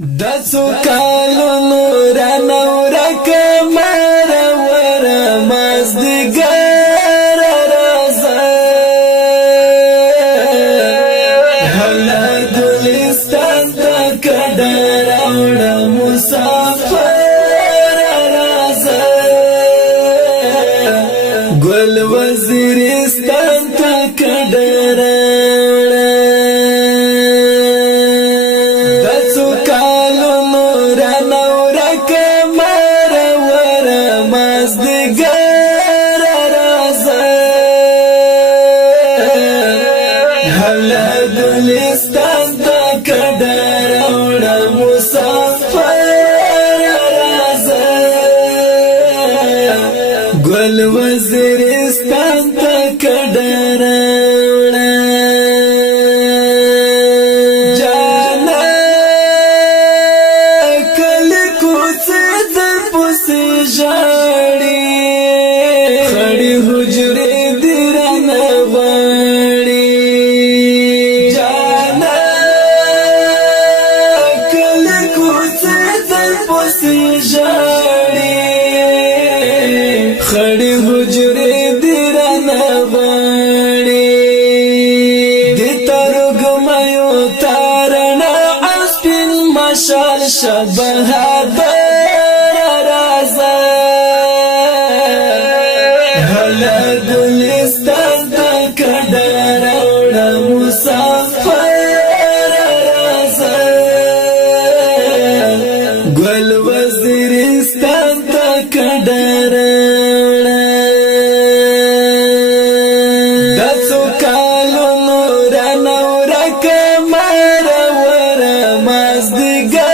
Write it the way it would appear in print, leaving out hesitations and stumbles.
دسو کالو نورانو رکمار ورماز دیگر رازا حلا گلستان تا کدر اوڑا مسافر رازا گل وزیرستان تا کدر حلا گلستان تا کدر اوڑا مسافر رازا گل وزیرستان تا کدر اوڑا جانا کل کوچه در پسی جاڑی خڑی حجری دیران باڑی خڑی حجری دیران باڑی دی ترگ میو تارنا عسپن مشال شبهادر رازا حلا گلستان تا کدر اوڑا مسافر رازا گل وزیرستان تا کدر دسو کالو نورانو رکمار ورماز دیگر